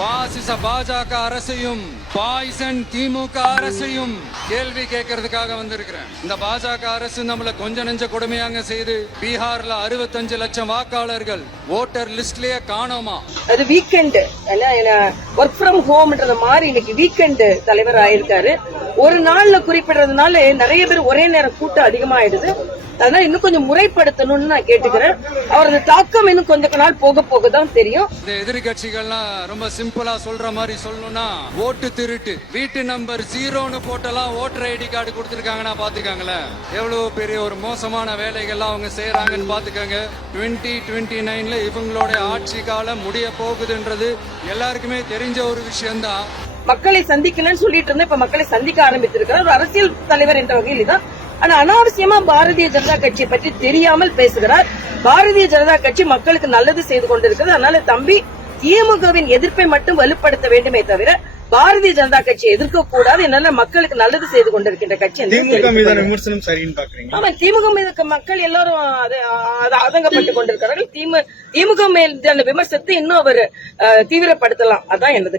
பாசிச பாஜக அரசையும் பாய்சன் திமுக அரசையும் கேள்வி கேட்கறதுக்காக வந்திருக்கிறேன். இந்த பாஜக அரசு நம்மள கொஞ்ச நெஞ்ச கொடுமையாங்க செய்து பீகார்ல அறுபத்தஞ்சு லட்சம் வாக்காளர்கள் ஓட்டர் லிஸ்ட்லயே காணோமா? அது வீக்கெண்ட் ஒர்க் ஃப்ரம் ஹோம்ன்றது மாதிரி இன்னைக்கு வீக்கெண்ட் தலைவர் ஆயிருக்காரு. ஒரு நாள்ல குறிப்பிடுறதுனால நிறைய பேர் ஒரே நேரம் கூட்டம் அதிகமாயிடுது. அதனால இன்னும் கொஞ்சம் முறைப்படுத்தணும்னு நான் கேட்டுக்கிறேன். அவரது தாக்கம் இன்னும் கொஞ்ச நாள் போக போக தான் தெரியும். இந்த எதிரி கட்சிகள்லாம் ரொம்ப சிம்பிளா சொல்ற மாதிரி சொல்லணும்னா ஓட்டு திருட்டு. வீட்டு நம்பர் ஜீரோன்னு போட்டெல்லாம் ஓட்டர் ஐடி கார்டு கொடுத்துருக்காங்கன்னா பாத்துக்காங்களேன் எவ்வளவு பெரிய ஒரு மோசமான வேலைகள்லாம் அவங்க செய்யறாங்கன்னு பாத்துக்கோங்க டுவெண்ட்டி டுவெண்ட்டி நைன்ல இவங்களோட ஆட்சி காலம் முடிய போகுதுன்றது எல்லாருக்குமே தெரிஞ்ச ஒரு விஷயம்தான். மக்களை சந்திக்கணும்னு சொல்லிட்டு இருந்தேன் இப்ப மக்களை சந்திக்க ஆரம்பித்திருக்கிறார் ஒரு அரசியல் தலைவர் என்ற வகையில் தான் ஆனா அனாவசியமா பாரதிய ஜனதா கட்சியை பற்றி தெரியாமல் பேசுகிறார். பாரதிய ஜனதா கட்சி மக்களுக்கு நல்லது செய்து கொண்டிருக்கிறது. அதனால தம்பி திமுகவின் எதிர்ப்பை மட்டும் வலுப்படுத்த வேண்டுமே தவிர பாரதிய ஜனதா கட்சியை எதிர்க்க கூடாது என்னால மக்களுக்கு நல்லது செய்து கொண்டிருக்கின்ற கட்சி மீதான. விமர்சனம் சரின்னு பாக்குறீங்க ஆமா திமுக மீது மக்கள் எல்லாரும் ஆதங்கப்பட்டு கொண்டிருக்கிறார்கள். திமு திமுக மேல் விமர்சனத்தை இன்னும் அவர் தீவிரப்படுத்தலாம். அதான் எனது